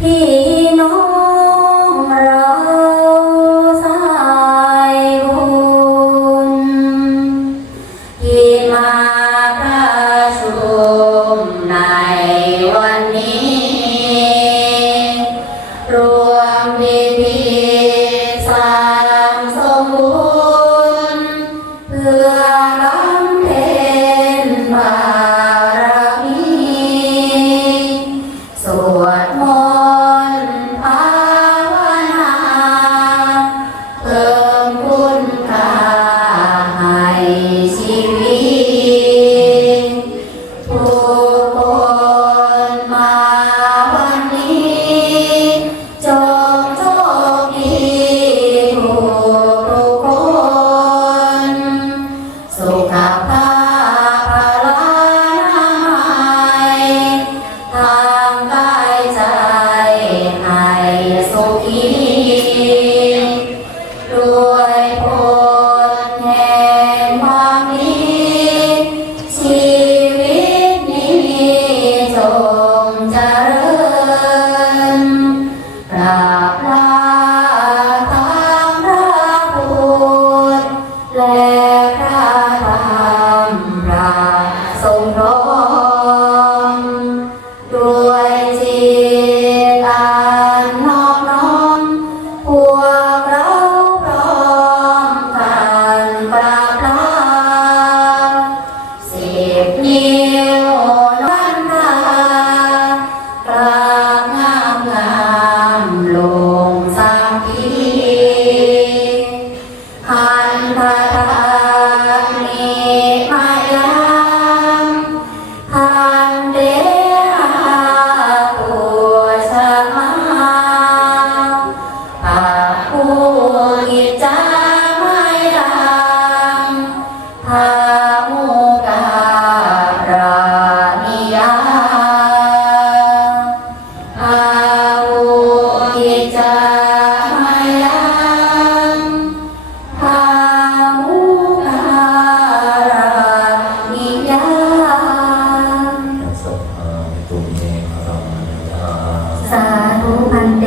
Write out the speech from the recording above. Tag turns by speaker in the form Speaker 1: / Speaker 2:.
Speaker 1: พี่น้องเราสายบุญที่มา สุขภาพลานามัยทางกายใจให้สุขีด้วยผลแห่งความดีชีวิตนี้จงเริญปราบลาทางพระพุทธและระ importante